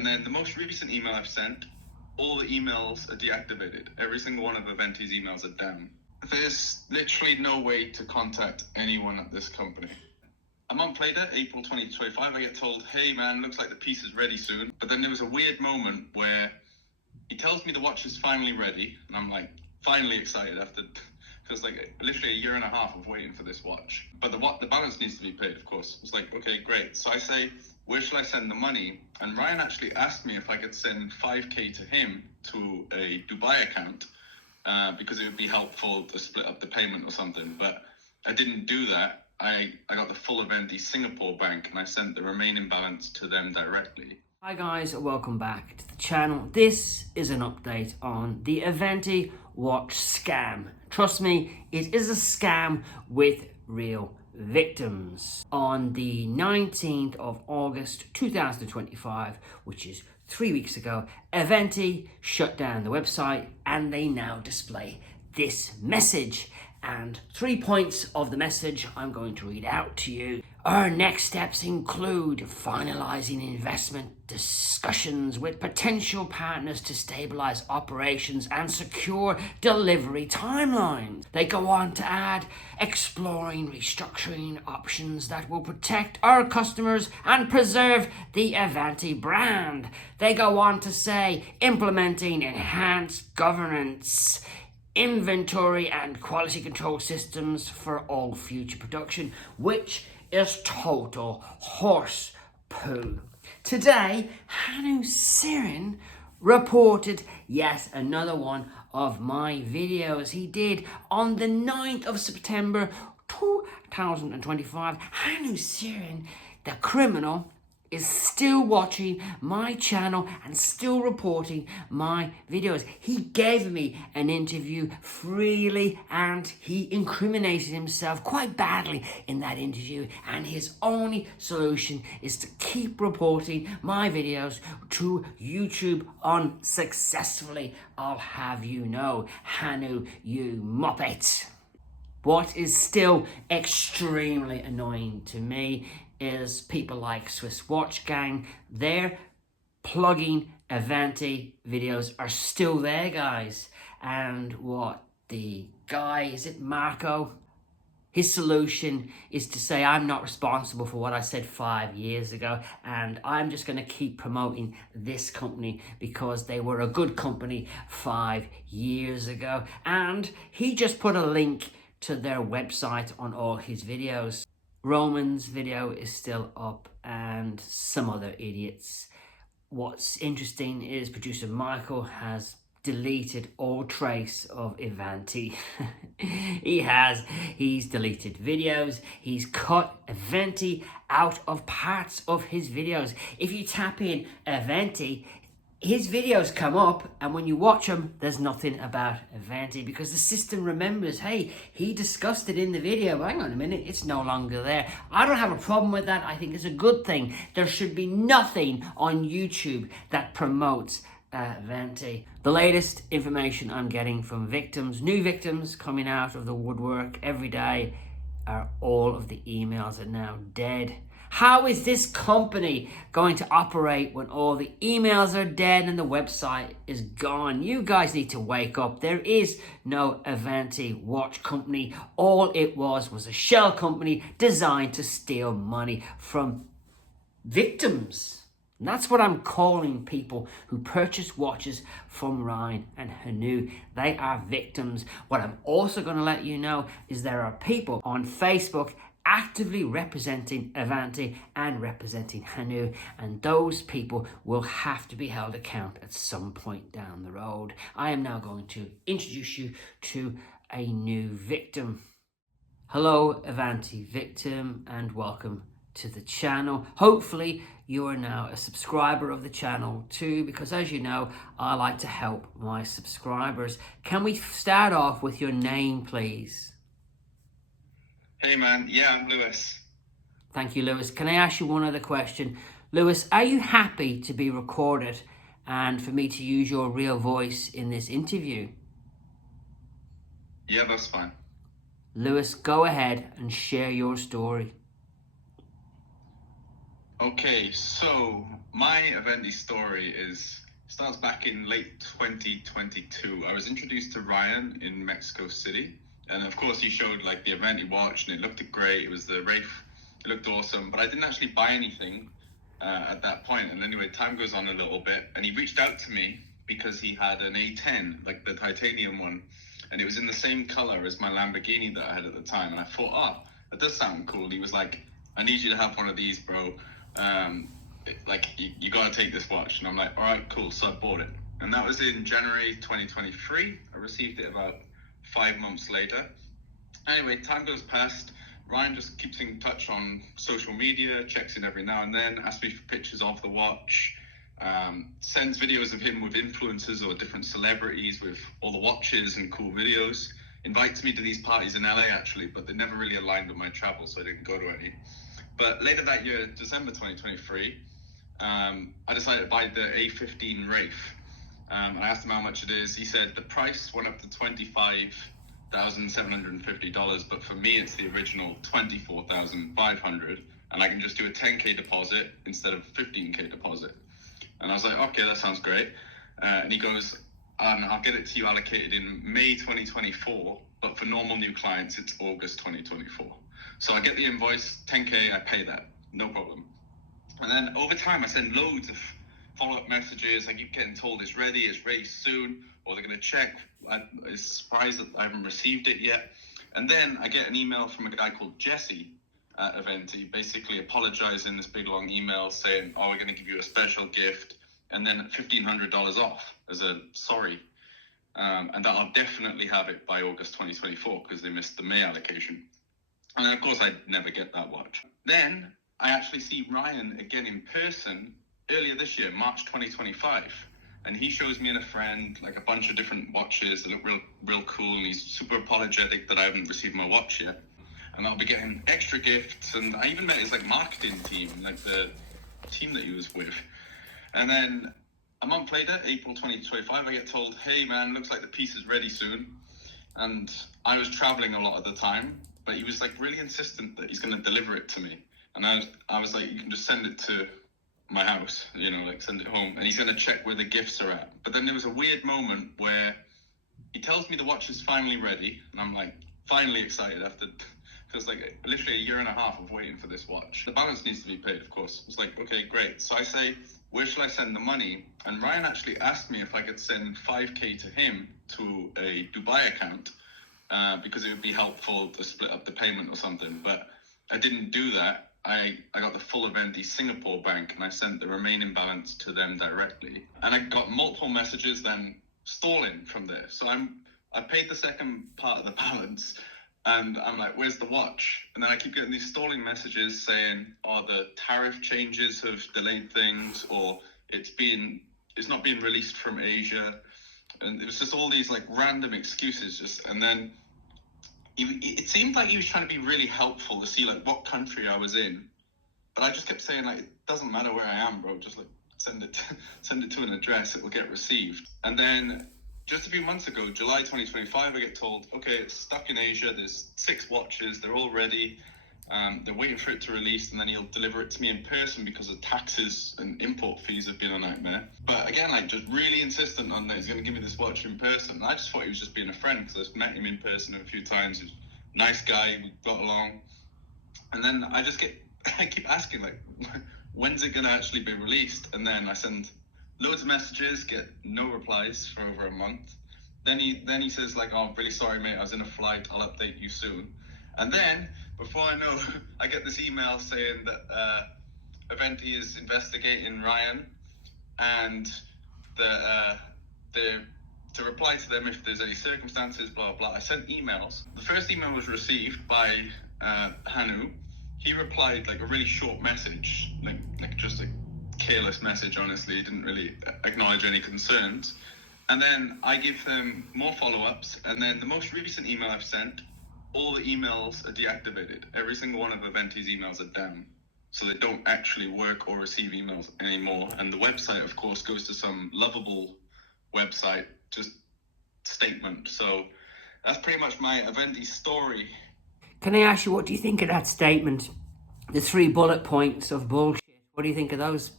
And then the most recent email I've sent, all the emails are deactivated. Every single one of Aventi's emails are down. There's literally no way to contact anyone at this company. A month later, April 2025, I get told, hey man, looks like the piece is ready soon. But then there was a weird moment where he tells me the watch is finally ready. And I'm like, finally excited after, because like literally a year and a half of waiting for this watch. But the balance needs to be paid, of course. It's like, okay, great. So I say, where shall I send the money? And Ryan actually asked me if I could send 5K to him to a Dubai account because it would be helpful to split up the payment or something. But I didn't do that. I got the full Aventi Singapore bank and I sent the remaining balance to them directly. Hi guys, welcome back to the channel. This is an update on the Aventi watch scam. Trust me, it is a scam with real victims. On the 19th of August 2025, which is 3 weeks ago, Aventi shut down the website and they now display this message. And 3 points of the message I'm going to read out to you. Our next steps include finalizing investment discussions with potential partners to stabilize operations and secure delivery timelines. They go on to add exploring restructuring options that will protect our customers and preserve the Aventi brand. They go on to say implementing enhanced governance, inventory and quality control systems for all future production, which is total horse poo. Today, Hanu Sirin reported yet another one of my videos he did on the 9th of September 2025. Hanu Sirin, the criminal, is still watching my channel and still reporting my videos. He gave me an interview freely and he incriminated himself quite badly in that interview, and his only solution is to keep reporting my videos to YouTube unsuccessfully. I'll have you know, Hanu, you muppet. What is still extremely annoying to me is people like Swiss Watch Gang. Their plugging Aventi videos are still there, guys. And what the guy, is it Marco? His solution is to say, I'm not responsible for what I said 5 years ago, and I'm just going to keep promoting this company because they were a good company 5 years ago. And he just put a link to their website on all his videos. Roman's video is still up and some other idiots. What's interesting is producer Michael has deleted all trace of Aventi. He's deleted videos, he's cut Aventi out of parts of his videos. If you tap in Aventi, his videos come up, and when you watch them, there's nothing about Aventi because the system remembers, hey, he discussed it in the video. Hang on a minute, it's no longer there. I don't have a problem with that. I think it's a good thing. There should be nothing on YouTube that promotes Aventi. The latest information I'm getting from victims, new victims coming out of the woodwork every day, are all of the emails are now dead. How is this company going to operate when all the emails are dead and the website is gone? You guys need to wake up. There is no Aventi watch company. All it was a shell company designed to steal money from victims. And that's what I'm calling people who purchase watches from Ryan and Hanu. They are victims. What I'm also going to let you know is there are people on Facebook actively representing Aventi and representing Hanu, and those people will have to be held account at some point down the road. I am now going to introduce you to a new victim. Hello, Aventi victim, and welcome to the channel. Hopefully you are now a subscriber of the channel too, because as you know, I like to help my subscribers. Can we start off with your name, please? Hey man, yeah, I'm Lewis. Thank you, Lewis. Can I ask you one other question? Lewis, are you happy to be recorded and for me to use your real voice in this interview? Yeah, that's fine. Lewis, go ahead and share your story. Okay, so My Aventi story starts back in late 2022. I was introduced to Ryan in Mexico City, and of course he showed like the Aventi watch, and it looked great. It was the Wraith. It looked awesome, but I didn't actually buy anything at that point. And anyway, time goes on a little bit, and he reached out to me because he had an A10, like the titanium one, and it was in the same color as my Lamborghini that I had at the time. And I thought, oh, that does sound cool. He was like, I need you to have one of these, bro. You gotta take this watch. And I'm like, all right, cool. So I bought it, and that was in January 2023. I received it about 5 months later. Anyway, time goes past. Ryan just keeps in touch on social media, checks in every now and then, asks me for pictures of the watch, sends videos of him with influencers or different celebrities with all the watches and cool videos, invites me to these parties in LA actually, but they never really aligned with my travel, so I didn't go to any. But later that year, December 2023, I decided to buy the A15 Wraith. I asked him how much it is. He said the price went up to $25,750, but for me it's the original $24,500, and I can just do a 10K deposit instead of 15K deposit. And I was like, okay, that sounds great. And he goes, I'll get it to you allocated in May 2024, but for normal new clients it's August 2024. So I get the invoice, 10K, I pay that, no problem. And then over time I send loads of follow-up messages. I keep getting told it's ready soon, or they're going to check. I'm surprised that I haven't received it yet. And then I get an email from a guy called Jesse at Aventi, basically apologizing, this big long email saying, oh, we're going to give you a special gift and then $1,500 off as a sorry. And that I'll definitely have it by August 2024 because they missed the May allocation. And then, of course, I'd never get that watch. Then I actually see Ryan again in person earlier this year, March 2025. And he shows me and a friend like a bunch of different watches that look real cool. And he's super apologetic that I haven't received my watch yet. And I'll be getting extra gifts. And I even met his like marketing team, like the team that he was with. And then a month later, April 2025, I get told, hey man, looks like the piece is ready soon. And I was traveling a lot of the time, but he was like really insistent that he's going to deliver it to me. And I was like, you can just send it to my house, like send it home. And he's going to check where the gifts are at. But then there was a weird moment where he tells me the watch is finally ready. And I'm like, finally excited after, feels like literally a year and a half of waiting for this watch. The balance needs to be paid, of course. It's like, okay, great. So I say, where should I send the money? And Ryan actually asked me if I could send 5K to him to a Dubai account because it would be helpful to split up the payment or something. But I didn't do that. I got the full Aventi Singapore bank and I sent the remaining balance to them directly. And I got multiple messages then stalling from there. So I paid the second part of the balance and I'm like, where's the watch? And then I keep getting these stalling messages saying, oh, the tariff changes have delayed things, or it's not being released from Asia. And it was just all these like random excuses and then it seemed like he was trying to be really helpful to see like what country I was in, but I just kept saying like, it doesn't matter where I am, bro, just like send it to an address, it will get received. And then just a few months ago, July 2025, I get told, okay, it's stuck in Asia, there's 6 watches, they're all ready, they're waiting for it to release, and then he'll deliver it to me in person because of taxes and import fees have been a nightmare. But again, like just really insistent on that he's going to give me this watch in person. And I just thought he was just being a friend because I've met him in person a few times. He's a nice guy, we got along. And then I keep asking like, when's it going to actually be released? And then I send loads of messages, get no replies for over a month. Then he says like, oh, I'm really sorry, mate, I was in a flight, I'll update you soon. And then, before I know, I get this email saying that Aventi is investigating Ryan and to reply to them if there's any circumstances, blah, blah. I sent emails. The first email was received by Hanu. He replied like a really short message, like just a careless message, honestly. He didn't really acknowledge any concerns. And then I give them more follow-ups. And then the most recent email I've sent, all the emails are deactivated. Every single one of Aventi's emails are down. So they don't actually work or receive emails anymore. And the website, of course, goes to some lovable website, just statement. So that's pretty much my Aventi story. Can I ask you, what do you think of that statement? The 3 bullet points of bullshit. What do you think of those?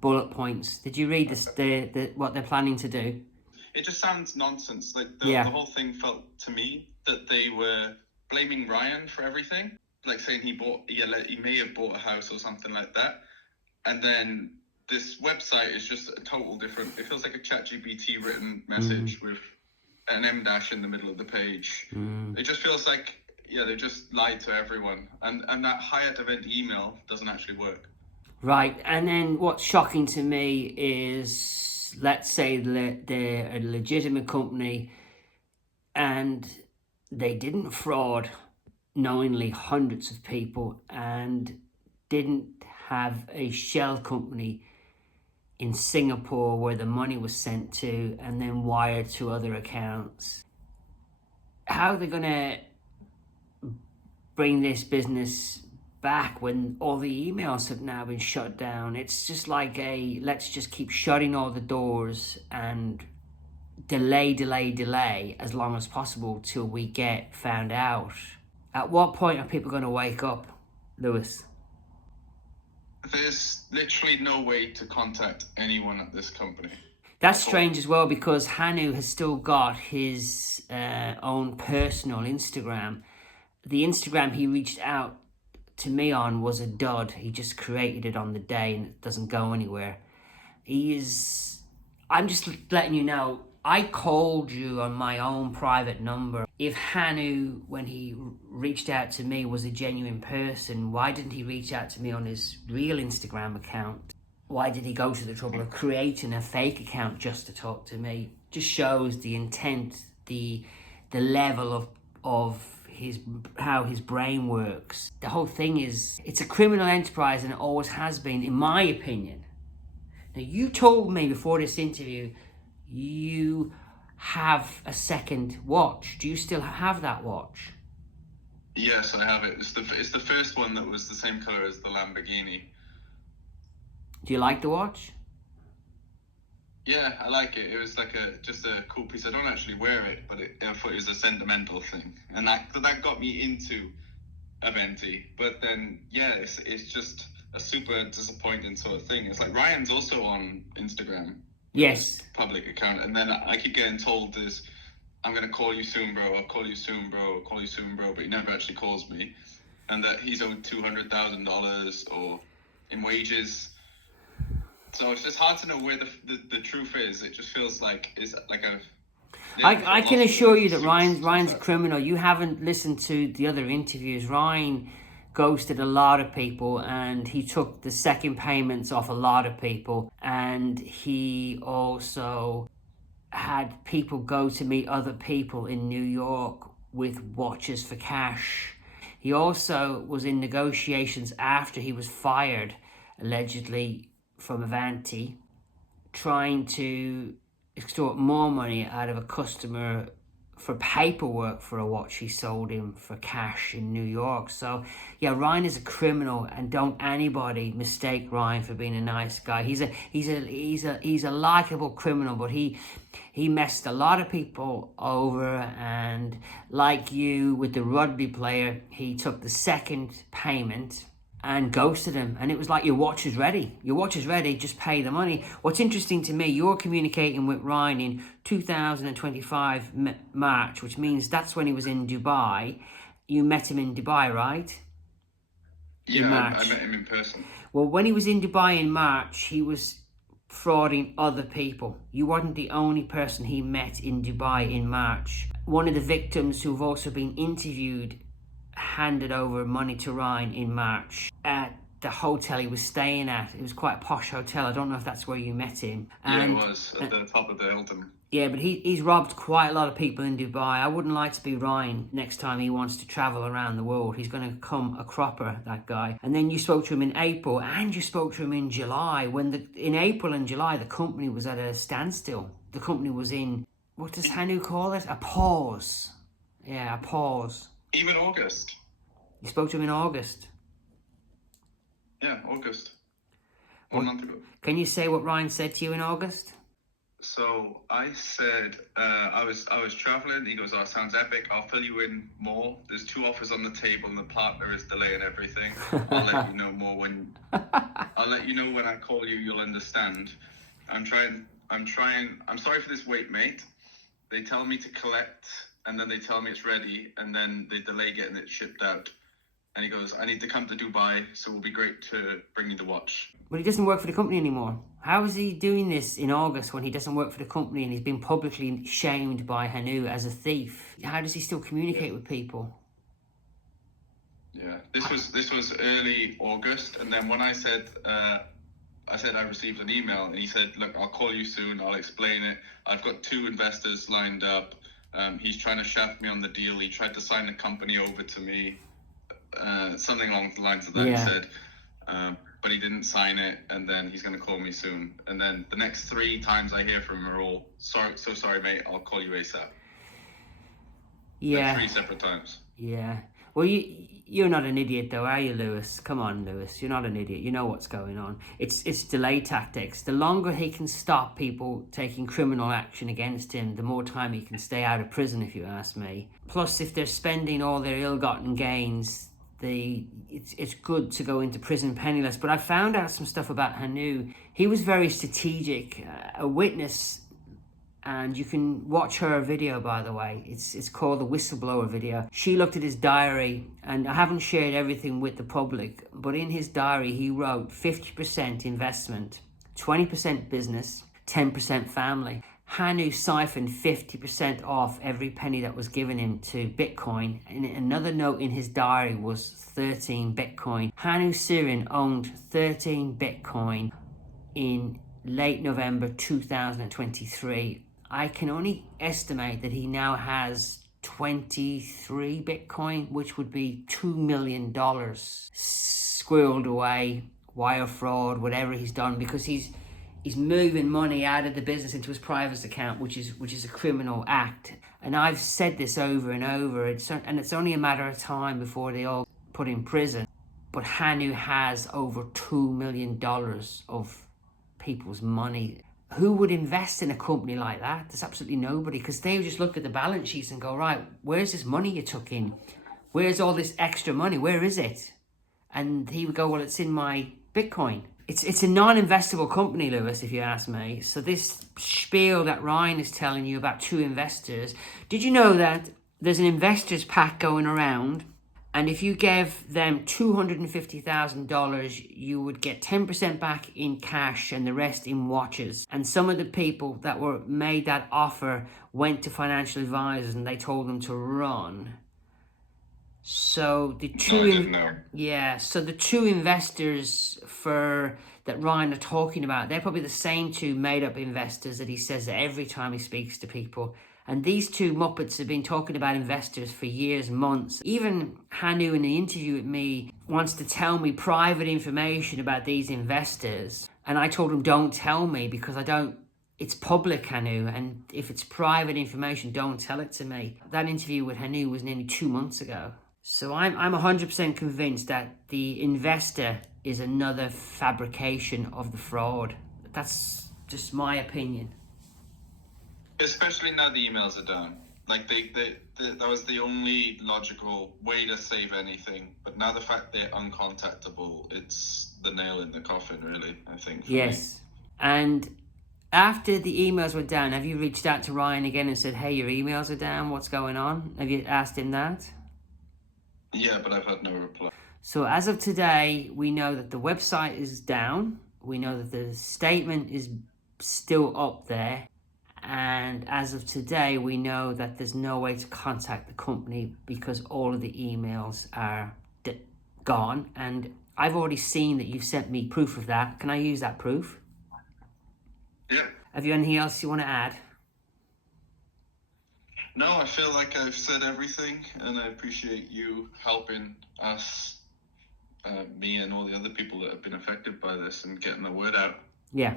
bullet points. Did you read the what they're planning to do? It just sounds nonsense. Like the Yeah. whole thing felt to me that they were blaming Ryan for everything, like saying he may have bought a house or something like that, and then this website is just a total different. It feels like a ChatGPT written message with an M dash in the middle of the page. It just feels like they just lied to everyone, and that Hyatt Aventi email doesn't actually work. Right, and then what's shocking to me is, let's say they're a legitimate company and they didn't fraud knowingly hundreds of people and didn't have a shell company in Singapore where the money was sent to and then wired to other accounts. How are they going to bring this business back when all the emails have now been shut down? It's just like let's just keep shutting all the doors and delay as long as possible till we get found out. At what point are people going to wake up, Lewis? There's literally no way to contact anyone at this company. That's strange as well, because Hanu has still got his own personal Instagram. The Instagram he reached out to me on was a dud. He just created it on the day and it doesn't go anywhere. I'm just letting you know, I called you on my own private number. If Hanu, when he reached out to me, was a genuine person, why didn't he reach out to me on his real Instagram account? Why did he go to the trouble of creating a fake account just to talk to me? Just shows the intent, the level of how his brain works. The whole thing it's a criminal enterprise, and it always has been, in my opinion. Now, you told me before this interview you have a second watch. Do you still have that watch? Yes, I have it. It's the first one that was the same color as the Lamborghini. Do you like the watch? Yeah, I like it. It was like just a cool piece. I don't actually wear it, but I thought it was a sentimental thing, and that got me into Aventi. But then, it's just a super disappointing sort of thing. It's like Ryan's also on Instagram. Yes. Public account, and then I keep getting told this: "I'm gonna call you soon, bro. I'll call you soon, bro. I'll call you soon, bro." But he never actually calls me, and that he's owed $200,000 or in wages. So it's just hard to know where the truth is. It just feels like it's like a. I can assure you that Ryan's a criminal. You haven't listened to the other interviews. Ryan ghosted a lot of people, and he took the second payments off a lot of people, and he also had people go to meet other people in New York with watches for cash. He also was in negotiations after he was fired, allegedly, from Aventi, trying to extort more money out of a customer for paperwork for a watch he sold him for cash in New York. So yeah, Ryan is a criminal, and don't anybody mistake Ryan for being a nice guy. He's a likable criminal, but he messed a lot of people over, and like you with the rugby player, he took the second payment and ghosted him, and it was like, your watch is ready, just pay the money. What's interesting to me, you're communicating with Ryan in 2025 March, which means that's when he was in Dubai. You met him in Dubai, right? Yeah, I met him in person. Well, when he was in Dubai in March, he was frauding other people. You weren't the only person he met in Dubai in March. One of the victims who've also been interviewed handed over money to Ryan in March at the hotel he was staying at. It was quite a posh hotel. I don't know if that's where you met him. And, yeah, it was at the top of the Hilton. Yeah, but he's robbed quite a lot of people in Dubai. I wouldn't like to be Ryan next time he wants to travel around the world. He's going to come a cropper, that guy. And then you spoke to him in April, and you spoke to him in July, when in April and July the company was at a standstill. The company was in, what does Hanu call it? A pause. Yeah, a pause. Even August. You spoke to him in August? Yeah, August. 1 month ago. Can you say what Ryan said to you in August? So I said, I was traveling. He goes, "Oh, sounds epic. I'll fill you in more. There's 2 offers on the table, and the partner is delaying everything. I'll let you know more when I'll let you know when I call you. You'll understand. I'm trying. I'm sorry for this wait, mate. They tell me to collect, and then they tell me it's ready, and then they delay getting it shipped out." And he goes, "I need to come to Dubai, so it will be great to bring you the watch." But he doesn't work for the company anymore. How is he doing this in August when he doesn't work for the company and he's been publicly shamed by Hanu as a thief? How does he still communicate with people? Yeah, this was early August, and then when I said I received an email, and he said, "Look, I'll call you soon. I'll explain it. I've got 2 investors lined up. He's trying to shaft me on the deal. He tried to sign the company over to me, something along the lines of that." Yeah. He said, but he didn't sign it, and then he's going to call me soon. And then the next 3 times I hear from him are all, sorry, mate. I'll call you ASAP." Yeah. Like 3 separate times. Yeah. Well, you're not an idiot though, are you, Lewis? Come on, Lewis. You're not an idiot. You know what's going on. It's delay tactics. The longer he can stop people taking criminal action against him, the more time he can stay out of prison, if you ask me. Plus, if they're spending all their ill-gotten gains, it's good to go into prison penniless. But I found out some stuff about Hanu. He was very strategic. A witness, and you can watch her video, by the way. It's called the Whistleblower video. She looked at his diary, and I haven't shared everything with the public, but in his diary he wrote 50% investment, 20% business, 10% family. Hanu siphoned 50% off every penny that was given him to Bitcoin, and another note in his diary was 13 Bitcoin. Hanu Syrian owned 13 Bitcoin in late November 2023. I can only estimate that he now has 23 Bitcoin, which would be $2 million squirreled away, wire fraud, whatever he's done, because he's moving money out of the business into his private account, which is a criminal act. And I've said this over and over, and it's only a matter of time before they all put in prison. But Hanu has over $2 million of people's money. Who would invest in a company like that? There's absolutely nobody, because they would just look at the balance sheets and go, right, where's this money you took in? Where's all this extra money? Where is it? And he would go, well, it's in my Bitcoin. It's a non-investable company, Lewis, if you ask me. So this spiel that Ryan is telling you about 2 investors, did you know that there's an investors pack going around, and if you gave them $250,000, you would get 10% back in cash and the rest in watches. And some of the people that were made that offer went to financial advisors and they told them to run. So the 2 No, I didn't know. so the 2 investors that Ryan are talking about, they're probably the same 2 made-up investors that he says that every time he speaks to people. And these 2 Muppets have been talking about investors for years, months. Even Hanu, in the interview with me, wants to tell me private information about these investors. And I told him, don't tell me, because it's public, Hanu, and if it's private information, don't tell it to me. That interview with Hanu was nearly 2 months ago. So I'm 100% convinced that the investor is another fabrication of the fraud. That's just my opinion. Especially now the emails are down. Like that was the only logical way to save anything. But now the fact they're uncontactable, it's the nail in the coffin, really, I think. Yes. And after the emails were down, have you reached out to Ryan again and said, hey, your emails are down, what's going on? Have you asked him that? Yeah, but I've had no reply. So as of today, we know that the website is down. We know that the statement is still up there. And as of today, we know that there's no way to contact the company because all of the emails are gone. And I've already seen that you've sent me proof of that. Can I use that proof? Yeah. Have you anything else you want to add? No, I feel like I've said everything, and I appreciate you helping us, me and all the other people that have been affected by this, and getting the word out. Yeah.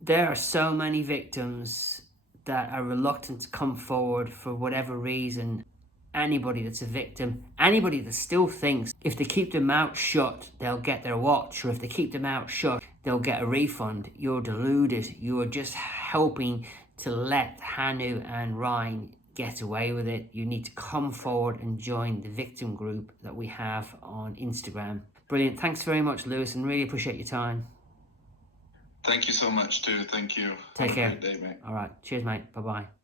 There are so many victims that are reluctant to come forward for whatever reason. Anybody that's a victim, anybody that still thinks if they keep their mouth shut, they'll get their watch, or if they keep their mouth shut, they'll get a refund. You're deluded. You are just helping to let Hanu and Ryan get away with it. You need to come forward and join the victim group that we have on Instagram. Brilliant. Thanks very much, Lewis, and really appreciate your time. Thank you so much too. Thank you. Take care. Have a great day, mate. All right. Cheers, mate. Bye-bye.